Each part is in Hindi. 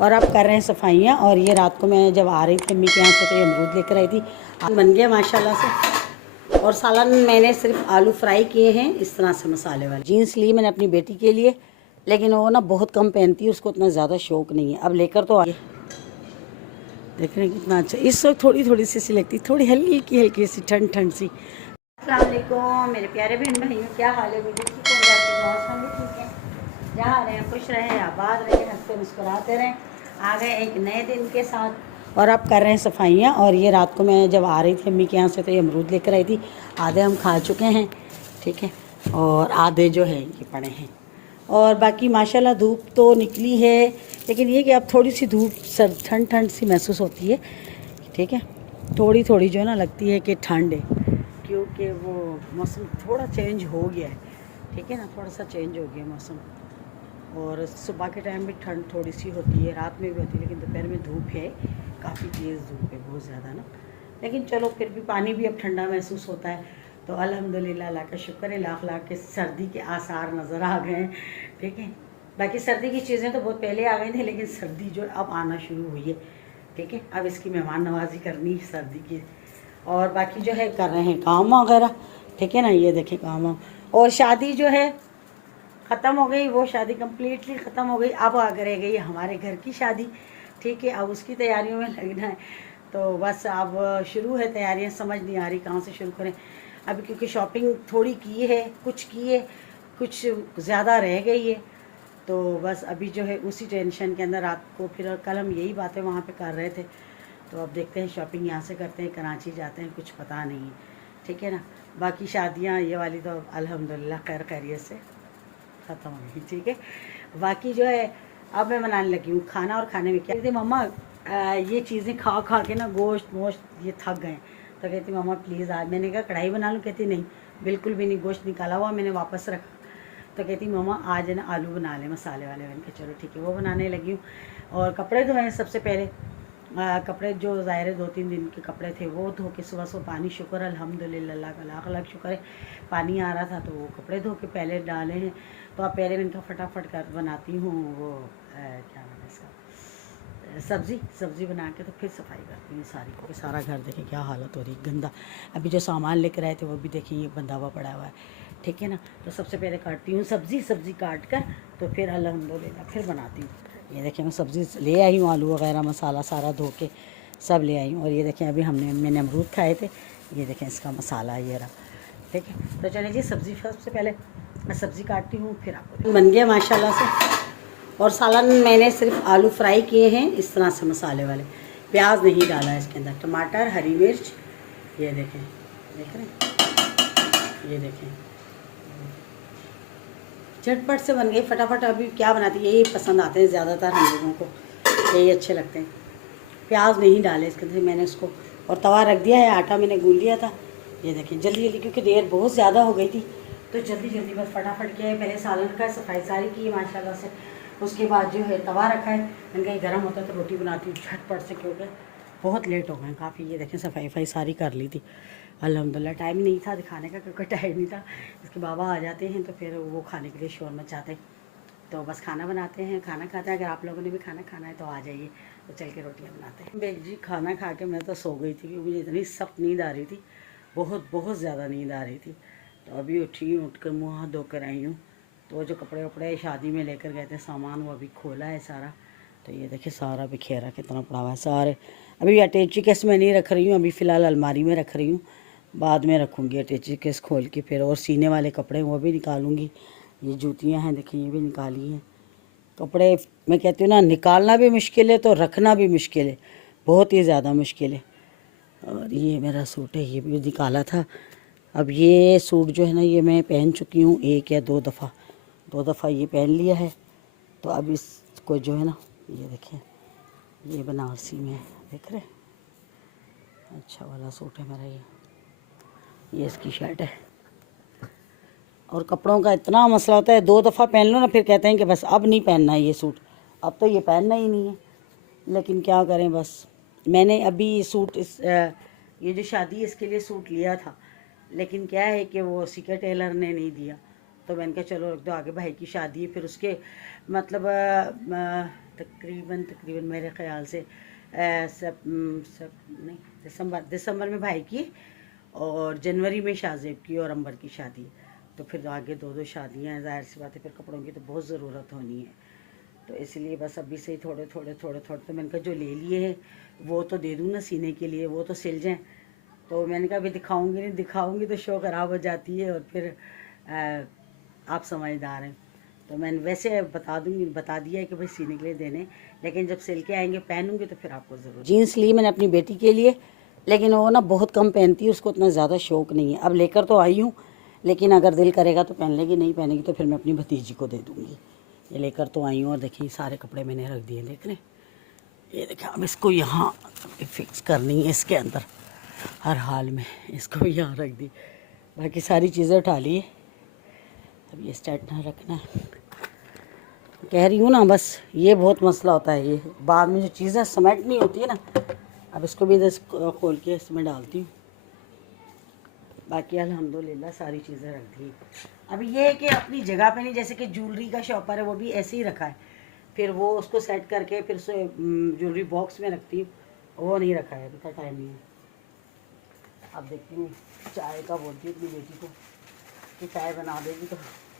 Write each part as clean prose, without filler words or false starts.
और अब कर रहे हैं सफाइयाँ। और ये रात को मैं जब आ रही थी अम्मी के यहाँ से तो ये अमरूद लेकर आई थी, बन गया माशाल्लाह से। और सालन मैंने सिर्फ आलू फ्राई किए हैं इस तरह से मसाले वाले। जीन्स ली मैंने अपनी बेटी के लिए, लेकिन वो ना बहुत कम पहनती है, उसको उतना ज़्यादा शौक नहीं है। अब लेकर तो आइए, देख रहे हैं कितना अच्छा। इस वक्त थोड़ी थोड़ी सी लगती, थोड़ी हल्की हल्की सी ठंड ठंड सी। अस्सलाम वालेकुम मेरे प्यारे बहन भाइयों, क्या हाल है? मुझे ठीक हो जाती, मौसम भी ठीक है, जहाँ रहें खुश रहें, आबाद रहें, हंसते मुस्कुराते रहें। आ गए एक नए दिन के साथ और अब कर रहे हैं सफाइयाँ। और ये रात को मैं जब आ रही थी अम्मी के यहाँ से तो ये अमरूद लेकर आई थी। आधे हम खा चुके हैं, ठीक है, और आधे जो है ये पड़े हैं। और बाकी माशाल्लाह धूप तो निकली है, लेकिन ये कि अब थोड़ी सी धूप सर ठंड ठंड सी महसूस होती है, ठीक है। थोड़ी थोड़ी जो है ना लगती है कि ठंड है, क्योंकि वो मौसम थोड़ा चेंज हो गया है, ठीक है ना, थोड़ा सा चेंज हो गया मौसम। और सुबह के टाइम भी ठंड थोड़ी सी होती है, रात में भी होती है, लेकिन दोपहर में धूप है, काफ़ी तेज़ धूप है, बहुत ज़्यादा ना। लेकिन चलो फिर भी पानी भी अब ठंडा महसूस होता है, तो अल्हम्दुलिल्लाह, अल्लाह का शुक्र है, लाख लाख के सर्दी के आसार नज़र आ गए हैं, ठीक है। बाकी सर्दी की चीज़ें तो बहुत पहले आ गई थी, लेकिन सर्दी जो अब आना शुरू हुई है, ठीक है। अब इसकी मेहमान नवाजी करनी है सर्दी की। और बाकी जो है कर रहे हैं काम वगैरह, ठीक है ना। ये देखें काम, और शादी जो है ख़त्म हो गई, वो शादी कम्प्लीटली ख़त्म हो गई। अब आ रह गई हमारे घर की शादी, ठीक है। अब उसकी तैयारियों में लगना है, तो बस अब शुरू है तैयारियां, समझ नहीं आ रही कहाँ से शुरू करें अभी, क्योंकि शॉपिंग थोड़ी की है, कुछ ज़्यादा रह गई है। तो बस अभी जो है उसी टेंशन के अंदर, रात को फिर कल हम यही बातें वहाँ पे कर रहे थे, तो अब देखते हैं शॉपिंग यहाँ से करते हैं, कराची जाते हैं, कुछ पता नहीं है, ठीक है ना। बाकी शादियाँ ये वाली तो अल्हम्दुलिल्लाह खैर खैरियत से ख़त्म हो गई, ठीक है। बाकी जो है अब मैं बनाने लगी हूँ खाना। और खाने में क्या कहती मम्मा, ये चीज़ें खा खा के ना गोश्त वोश्त ये थक गए, तो कहती मम्मा प्लीज़ आज, मैंने कहा कढ़ाई बना लूँ, कहती नहीं बिल्कुल भी नहीं, गोश्त निकाला हुआ मैंने वापस रखा। तो कहती मम्मा आज है ना आलू बना लें मसाले वाले। मैंने कहा चलो ठीक है, वो बनाने लगी हूँ। और कपड़े धोए सबसे पहले, कपड़े जो ज़ाहिर है 2-3 दिन के कपड़े थे वो धो के सुबह सुबह, पानी शुक्र अल्हम्दुलिल्लाह, अल्लाह का लाख लाख शुक्र है, पानी आ रहा था तो वो कपड़े धो के पहले डाले हैं। तो अब पहले मैं इनका फटाफट कर बनाती हूँ वो क्या नाम है इसका, सब्ज़ी बना के तो फिर सफाई करती हूँ सारी को। सारा घर देखें क्या हालत हो रही है, गंदा। अभी जो सामान लेकर आए थे वो भी देखिए ये बंधा हुआ पड़ा हुआ है, ठीक है ना। तो सबसे पहले काटती हूँ सब्ज़ी काट कर, तो फिर अल्हम्दुलिल्लाह फिर बनाती हूँ। ये देखें मैं सब्ज़ी ले आई हूँ, आलू वगैरह मसाला सारा धो के सब ले आई हूँ। और ये देखें अभी मैंने अमरूद खाए थे, ये देखें इसका मसाला ये रहा, ठीक है। तो चलिए जी सब्ज़ी, सबसे पहले मैं सब्ज़ी काटती हूँ, फिर आपको बन गया माशाल्लाह से। और सालन मैंने सिर्फ आलू फ्राई किए हैं इस तरह से मसाले वाले, प्याज नहीं डाला है इसके अंदर, टमाटर हरी मिर्च, ये देखें, देख रहे हैं, ये देखें झटपट से बन गई फटाफट। अभी क्या बनाती है, यही पसंद आते हैं ज़्यादातर हम लोगों को, यही अच्छे लगते हैं। प्याज नहीं डाले इसके अंदर मैंने उसको, और तवा रख दिया है, आटा मैंने गूंद लिया था। ये देखें जल्दी जल्दी, क्योंकि देर बहुत ज़्यादा हो गई थी, तो जल्दी जल्दी बस फटाफट किया है। पहले सालन का सफाई सारी की है माशाल्लाह से, उसके बाद जो है तवा रखा है। मैंने कहा गर्म होता है तो रोटी बनाती हूँ झटपट से, क्योंकि बहुत लेट हो गए काफ़ी। ये देखें सफाई सारी कर ली थी अल्हम्दुलिल्लाह। टाइम नहीं था दिखाने का, क्योंकि टाइम नहीं था, इसके बाबा आ जाते हैं तो फिर वो खाने के लिए शोर मचाते हैं। तो बस खाना बनाते हैं, खाना खाते हैं। अगर आप लोगों ने भी खाना खाना है तो आ जाइए, तो चल के रोटियाँ बनाते हैं। बेग जी खाना खा के मैं तो सो गई थी, क्योंकि मुझे इतनी सख्त नींद आ रही थी, बहुत ज़्यादा नींद आ रही थी। तो अभी उठ कर मुँह हाथ धो कर आई हूँ। तो जो कपड़े वपड़े शादी में लेकर गए थे सामान, वो अभी खोला है सारा। तो ये देखिए सारा बिखेरा कितना पड़ा हुआ है सारे। अभी अटैची केस में नहीं रख रही हूँ, अभी फ़िलहाल अलमारी में रख रही हूँ, बाद में रखूँगी अटैची केस खोल के फिर। और सीने वाले कपड़े वो भी निकालूँगी। ये जूतियाँ हैं देखिए, ये भी निकाली हैं। कपड़े मैं कहती हूँ ना, निकालना भी मुश्किल है तो रखना भी मुश्किल है, बहुत ही ज़्यादा मुश्किल है। और ये मेरा सूट है, ये भी निकाला था। अब ये सूट जो है ना, ये मैं पहन चुकी हूँ 1 या 2 दफ़ा, 2 दफ़ा ये पहन लिया है। तो अब इसको जो है ना, ये देखें ये बनारसी में है, देख रहे, अच्छा वाला सूट है मेरा ये इसकी शर्ट है। और कपड़ों का इतना मसला होता है, 2 दफ़ा पहन लो ना फिर कहते हैं कि बस अब नहीं पहनना है ये सूट, अब तो ये पहनना ही नहीं है। लेकिन क्या करें, बस मैंने अभी सूट ये जो शादी है इसके लिए सूट लिया था, लेकिन क्या है कि वो सीके टेलर ने नहीं दिया। तो मैंने कहा चलो रख दो, आगे भाई की शादी है, फिर उसके मतलब तकरीबन मेरे ख़्याल से सब नहीं, दिसंबर में भाई की और जनवरी में शाहजेब की और अंबर की शादी। तो फिर आगे दो शादियाँ हैं, ज़ाहिर सी बात है फिर कपड़ों की तो बहुत ज़रूरत होनी है। तो इसलिए बस अभी से ही थोड़े थोड़े तो मैंने कहा जो ले लिए हैं वो तो दे दूँ ना सीने के लिए, वो तो सिल जाएँ। तो मैंने कहा अभी दिखाऊंगी नहीं, दिखाऊंगी तो शो ख़राब हो जाती है और फिर आप समझदार हैं। तो मैंने वैसे बता दिया है कि भाई सीने के लिए देने, लेकिन जब सिल के आएंगे पहनूंगी तो फिर आपको ज़रूर। जीन्स ली मैंने अपनी बेटी के लिए, लेकिन वो ना बहुत कम पहनती है, उसको इतना ज़्यादा शौक़ नहीं है। अब लेकर तो आई हूँ, लेकिन अगर दिल करेगा तो पहन लेगी, नहीं पहनेगी तो फिर मैं अपनी भतीजी को दे दूँगी। ये लेकर तो आई हूँ और देखिए सारे कपड़े मैंने रख दिए, देख रहे ये देखिए। अब इसको यहाँ फिक्स करनी है, इसके अंदर हर हाल में इसको यहाँ रख दी। बाकी सारी चीज़ें उठा ली है, अब ये स्टार्ट ना रखना है। कह रही हूँ ना, बस ये बहुत मसला होता है, ये बाद में जो चीज़ें समेटनी होती है ना। अब इसको भी इधर खोल के इसमें डालती हूँ। बाकी अल्हम्दुलिल्लाह सारी चीज़ें रख दी। अब ये है कि अपनी जगह पे नहीं, जैसे कि ज्वेलरी का शॉपर है वो भी ऐसे ही रखा है, फिर वो उसको सेट करके फिर उसे ज्वेलरी बॉक्स में रखती हूँ, वो नहीं रखा है, इतना टाइम नहीं है। अब देखती हूँ चाय का बोलती हूँ अपनी बेटी को कि चाय बना देगी तो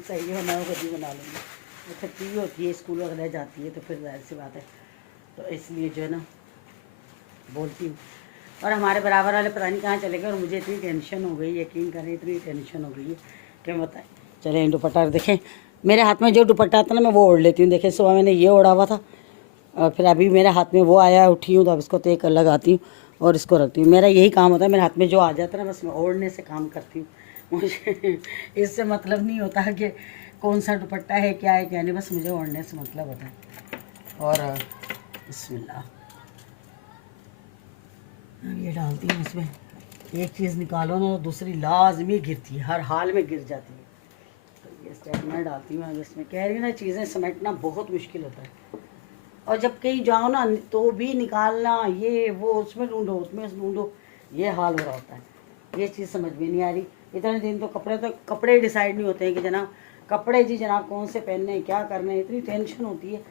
सही है, वरना वो खुद बना लेंगे। वो थकी भी होती है, स्कूल वगैरह जाती है, तो फिर जाहिर सी बात है, तो इसलिए जो है ना बोलती हूँ। और हमारे बराबर वाले पता नहीं कहाँ चले गए, और मुझे इतनी टेंशन हो गई, यकीन करें इतनी टेंशन हो गई है कि मैं बताएं। चले दुपट्टा देखें, मेरे हाथ में जो दुपट्टा आता ना मैं वो ओढ़ लेती हूँ। देखें सुबह मैंने ये ओढ़ा हुआ था और फिर अभी मेरे हाथ में वो आया, उठी हूँ तो अब इसको तेज कर लगाती हूँ और इसको रखती हूँ। मेरा यही काम होता है, मेरे हाथ में जो आ जाता है ना बस मैं ओढ़ने से काम करती हूँ। मुझे इससे मतलब नहीं होता कि कौन सा दुपट्टा है क्या है क्या नहीं, बस मुझे ओढ़ने से मतलब होता है। और बिस्मिल्लाह ये डालती हूँ इसमें। एक चीज़ निकालो ना तो दूसरी लाजमी गिरती है, हर हाल में गिर जाती है। तो ये स्टेप मैं डालती हूँ इसमें। कह रही ना चीज़ें समेटना बहुत मुश्किल होता है, और जब कहीं जाओ ना तो भी निकालना ये वो, उसमें ढूंढो उसमें ढूंढो, ये हाल हो रहा होता है। ये चीज़ समझ में नहीं आ रही। इतने दिन तो कपड़े डिसाइड नहीं होते हैं कि जनाब कपड़े जी जनाब कौन से पहनने हैं, क्या करने हैं, इतनी टेंशन होती है।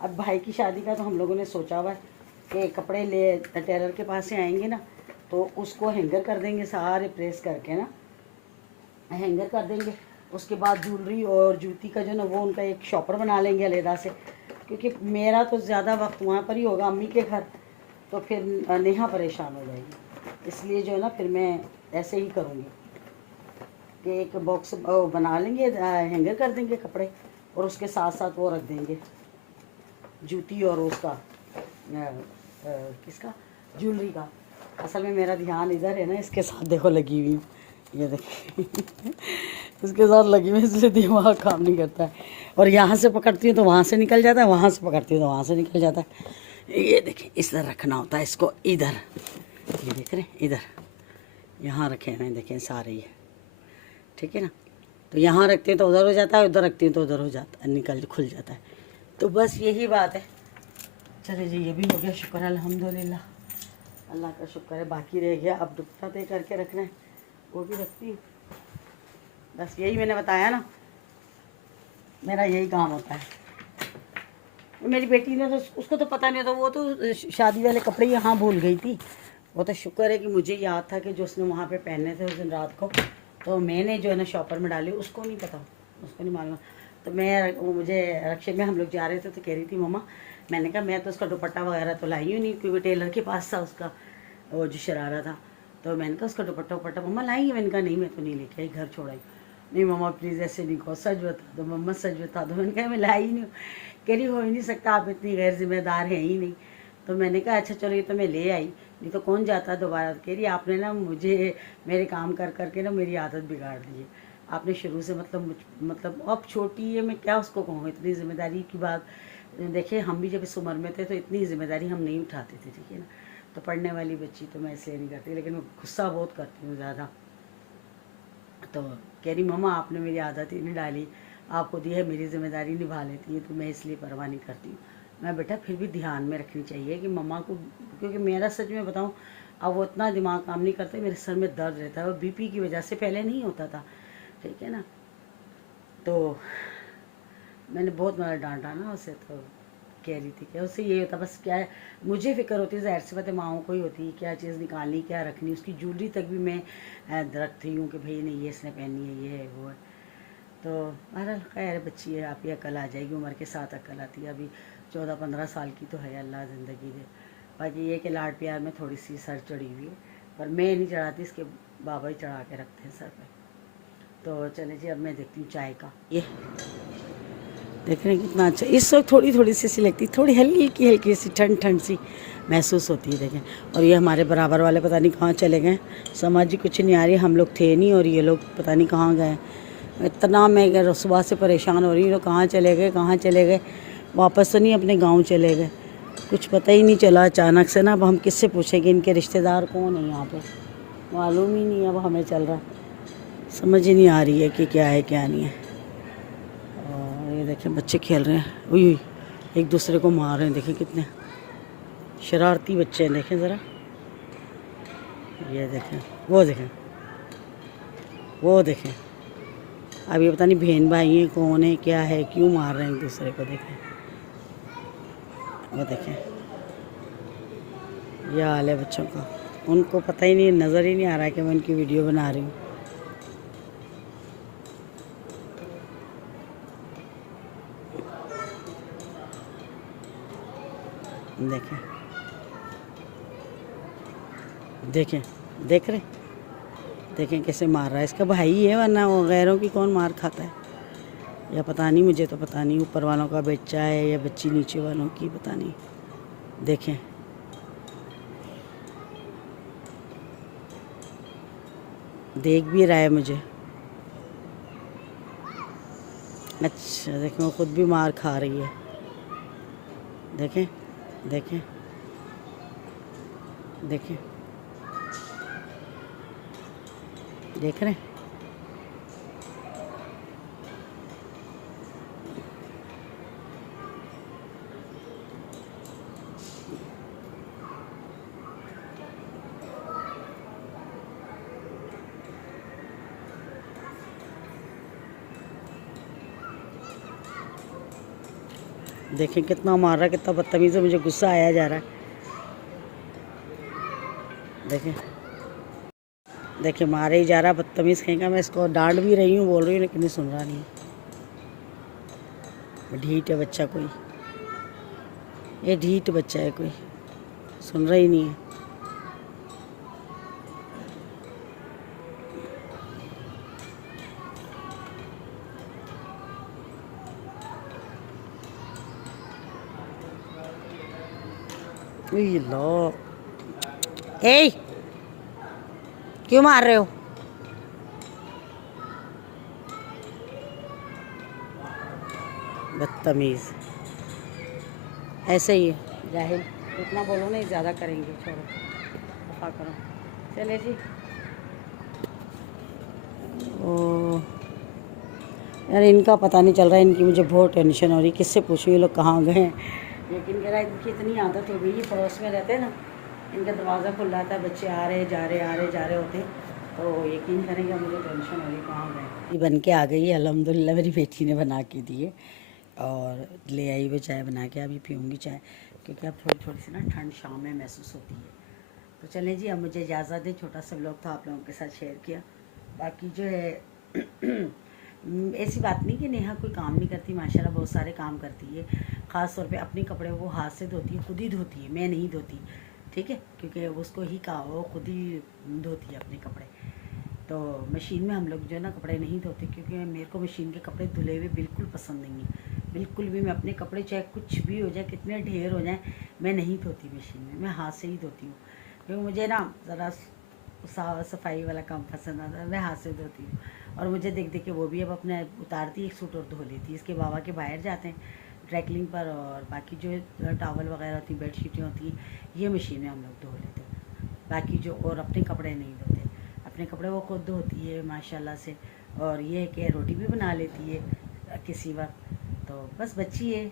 अब भाई की शादी का तो हम लोगों ने सोचा हुआ है कि कपड़े ले टेलर के पास से आएंगे ना तो उसको हैंगर कर देंगे, सारे प्रेस करके ना हैंगर कर देंगे। उसके बाद ज्वेलरी और जूती का जो ना वो उनका एक शॉपर बना लेंगे अलहदा से, क्योंकि मेरा तो ज़्यादा वक्त वहाँ पर ही होगा अम्मी के घर, तो फिर नेहा परेशान हो जाएगी। इसलिए जो है ना फिर मैं ऐसे ही करूँगी कि एक बॉक्स बना लेंगे, हैंगर कर देंगे कपड़े, और उसके साथ साथ वो रख देंगे जूती और उसका किसका ज्वेलरी का। असल में मेरा ध्यान इधर है ना, इसके साथ देखो लगी हुई हूँ, ये देखिए इसके साथ लगी हुई, इसलिए दिमाग काम नहीं करता है। और यहाँ से पकड़ती हूँ तो वहाँ से निकल जाता है, वहाँ से पकड़ती हूँ तो वहाँ से निकल जाता है। ये देखिए इस तरह रखना होता है इसको, इधर ये देख रहे हैं, इधर यहाँ रखे हैं देखें सारे ये, ठीक है ना। तो यहाँ रखते हैं तो उधर हो जाता है, उधर रखती हूँ तो उधर हो जाता है, निकल खुल जाता है। तो बस यही बात है। चले जी ये भी हो गया, शुक्र अल्हम्दुलिल्लाह, अल्लाह का शुक्र है। बाकी रह गया अब दुपट्टा तय करके रखना है, वो भी रखती हूँ। बस यही मैंने बताया ना, मेरा यही काम होता है। मेरी बेटी ने तो उसको तो पता नहीं था, वो तो शादी वाले कपड़े यहाँ भूल गई थी। वो तो शुक्र है कि मुझे याद था कि जो उसने वहाँ पे पहने थे उस दिन रात को, तो मैंने जो है ना शॉपर में डाली। उसको नहीं पता, उसको नहीं मालूम। तो वो मुझे रक्षे में हम लोग जा रहे थे तो कह रही थी मम्मा, मैंने कहा मैं तो उसका दुपट्टा वगैरह तो लाई हूँ नहीं, क्योंकि टेलर के पास था उसका वो जो शरारा था। तो मैंने कहा उसका दुपट्टा मम्मा लाई है? मैंने कहा नहीं मैं तो नहीं लेके आई, घर छोड़ाई। नहीं मम्मा प्लीज़ ऐसे नहीं कहो, सच बता दो मम्मा, सच बता दो। मैंने कहा मैं लाई ही नहीं हूँ। कह रही हो ही नहीं सकता, आप इतनी गैर जिम्मेदार हैं ही नहीं। तो मैंने कहा अच्छा चलो ये तो मैं ले आई, नहीं तो कौन जाता दोबारा। कह रही आपने ना मुझे मेरे काम कर करके ना मेरी आदत बिगाड़ दी है आपने शुरू से। मतलब अब छोटी है, मैं क्या उसको कहूँ, इतनी जिम्मेदारी की बात। देखिए हम भी जब इस उम्र में थे तो इतनी जिम्मेदारी हम नहीं उठाते थे, ठीक है ना। तो पढ़ने वाली बच्ची तो मैं इसलिए नहीं करती, लेकिन मैं गुस्सा बहुत करती हूँ ज़्यादा। तो कह रही मम्मा आपने मेरी आदत ही नहीं डाली, आप खुद ही है मेरी जिम्मेदारी निभा लेती है, तो मैं इसलिए परवाह नहीं करती हूँ। मैं बेटा फिर भी ध्यान में रखनी चाहिए कि मम्मा को, क्योंकि मेरा सच में बताऊँ अब वो इतना दिमाग काम नहीं करते, मेरे सर में दर्द रहता है, और बीपी की वजह से, पहले नहीं होता था, ठीक है ना। तो मैंने बहुत बड़ा डांटा ना उसे, तो कह रही थी कि उससे ये होता बस क्या है, मुझे फ़िक्र होती है, ज़ाहिर सी बात है माओं को ही होती है, क्या चीज़ निकालनी क्या रखनी। उसकी ज्वेलरी तक भी मैं रखती हूँ कि भाई नहीं ये इसने पहनी है, ये है वो है। तो बहरहाल खैर बच्ची है, आप ही अकल आ जाएगी, उम्र के साथ अकल आती है। अभी 14-15 साल की तो है, अल्लाह ज़िंदगी दे। बाकी ये कि लाड प्यार में थोड़ी सी सर चढ़ी हुई है, पर मैं नहीं चढ़ाती, इसके बाबा ही चढ़ा के रखते हैं सर पे। तो चले जी अब मैं देखती हूँ चाय का। ये देख रहे हैं कितना अच्छा, इस वक्त थोड़ी थोड़ी सी लगती, थोड़ी हल्की हल्की सी ठंड ठंड सी महसूस होती है। देखें, और ये हमारे बराबर वाले पता नहीं कहाँ चले गए, समझ ही कुछ नहीं आ रही। हम लोग थे नहीं और ये लोग पता नहीं कहाँ गए। इतना मैं सुबह से परेशान हो रही हूँ, कहाँ चले गए, वापस तो नहीं अपने गाँव चले गए, कुछ पता ही नहीं चला अचानक से ना। अब हम किससे पूछेंगे, इनके रिश्तेदार कौन है यहाँ पे, मालूम ही नहीं अब हमें चल रहा, समझ ही नहीं आ रही है कि क्या है क्या नहीं है। और ये देखें बच्चे खेल रहे हैं, उई एक दूसरे को मार रहे हैं, देखें कितने शरारती बच्चे हैं। देखें ज़रा, ये देखें, वो देखें। अब ये पता नहीं बहन भाई हैं कौन है क्या है, क्यों मार रहे हैं एक दूसरे को। देखें, वो देखें, यह हाल है बच्चों का। उनको पता ही नहीं, नज़र ही नहीं आ रहा है कि मैं उनकी वीडियो बना रही हूँ। देखें देखें देख रहे, देखें कैसे मार रहा है। इसका भाई है, वरना वो गैरों की कौन मार खाता है, या पता नहीं, मुझे तो पता नहीं ऊपर वालों का बच्चा है या बच्ची नीचे वालों की, पता नहीं। देखें, देख भी रहा है मुझे। अच्छा देखें, वो खुद भी मार खा रही है। देखें देखें देखें, देख रहे हैं। देखें कितना मार रहा है, कितना बदतमीज़ है, मुझे गुस्सा आया जा रहा है। देखें देखें, मारे ही जा रहा, बदतमीज़ कहेंगे। मैं इसको डांट भी रही हूँ, बोल रही हूँ, लेकिन नहीं सुन रहा। नहीं, ढीठ है बच्चा कोई, ये ढीठ बच्चा है कोई, सुन रहा ही नहीं है। लो, ए क्यों मार रहे हो? बदतमीज़ ऐसे ही है, जाहिल। इतना बोलो नहीं, ज़्यादा करेंगे, छोड़ो, दफा करो। चले जी। ओ यार, इनका पता नहीं चल रहा है, इनकी मुझे बहुत टेंशन हो रही, किससे पूछूँ ये लोग कहाँ गए हैं। लेकिन कह रहा है इनकी इतनी आदत हो गई, पड़ोस में रहते हैं ना, इनका दरवाज़ा खुल रहा था, बच्चे आ रहे जा रहे होते, तो यकीन करेंगे मुझे टेंशन हो रही कहाँ गए। ये बन के आ गई है अल्हम्दुलिल्लाह, मेरी बेटी ने बना के दी है और ले आई वो चाय बना के। अभी पीऊँगी चाय, क्योंकि अब थोड़ी थोड़ी सी ना ठंड शाम में महसूस होती है। तो चलें जी, अब मुझे इजाज़त दें, छोटा सा व्लॉग था आप लोगों के साथ शेयर किया। बाकी जो है ऐसी बात नहीं कि नेहा कोई काम नहीं करती, माशाल्लाह बहुत सारे काम करती है। ख़ास तौर पे अपने कपड़े वो हाथ से धोती है, खुद ही धोती है, मैं नहीं धोती, ठीक है, क्योंकि उसको ही कहा वो खुद ही धोती है अपने कपड़े। तो मशीन में हम लोग जो है ना कपड़े नहीं धोते, क्योंकि मेरे को मशीन के कपड़े धुले हुए बिल्कुल पसंद नहीं है, बिल्कुल भी। मैं अपने कपड़े चाहे कुछ भी हो जाए, कितने ढेर हो जाए, मैं नहीं धोती मशीन में, मैं हाथ से ही धोती हूँ। क्योंकि मुझे ना ज़रा साफ सफाई वाला काम पसंद आता है, मैं हाथ से धोती हूँ। और मुझे देख देख के वो भी अब अपने उतारती एक सूट और धो लेती है। इसके बाबा के बाहर जाते हैं ड्राइक्लिंग पर, और बाकी जो टॉवल वगैरह होती हैं, बेडशीटें होती हैं, ये मशीन में हम लोग धो लेते हैं। बाकी जो और अपने कपड़े नहीं धोते, अपने कपड़े वो खुद धोती है माशाल्लाह से। और ये है कि रोटी भी बना लेती है किसी वक्त। तो बस बच्ची है,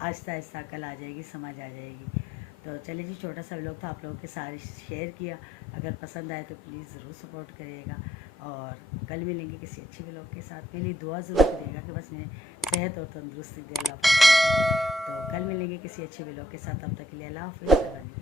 आहिस्ता आहिस्ता अकल आ जाएगी, समझ आ जाएगी। तो चलिए जी, छोटा सा व्लॉग था, आप लोगों के साथ शेयर किया। अगर पसंद आए तो प्लीज़ ज़रूर सपोर्ट करिएगा, और कल मिलेंगे किसी अच्छे व्लॉग के साथ। मेरे लिए दुआ ज़रूर करिएगा कि बस मेरे सेहत और तंदुरुस्ती दे अल्लाह। तो कल मिलेंगे किसी अच्छे व्लॉग के साथ, तब तक के लिए अल्लाह हाफिज़।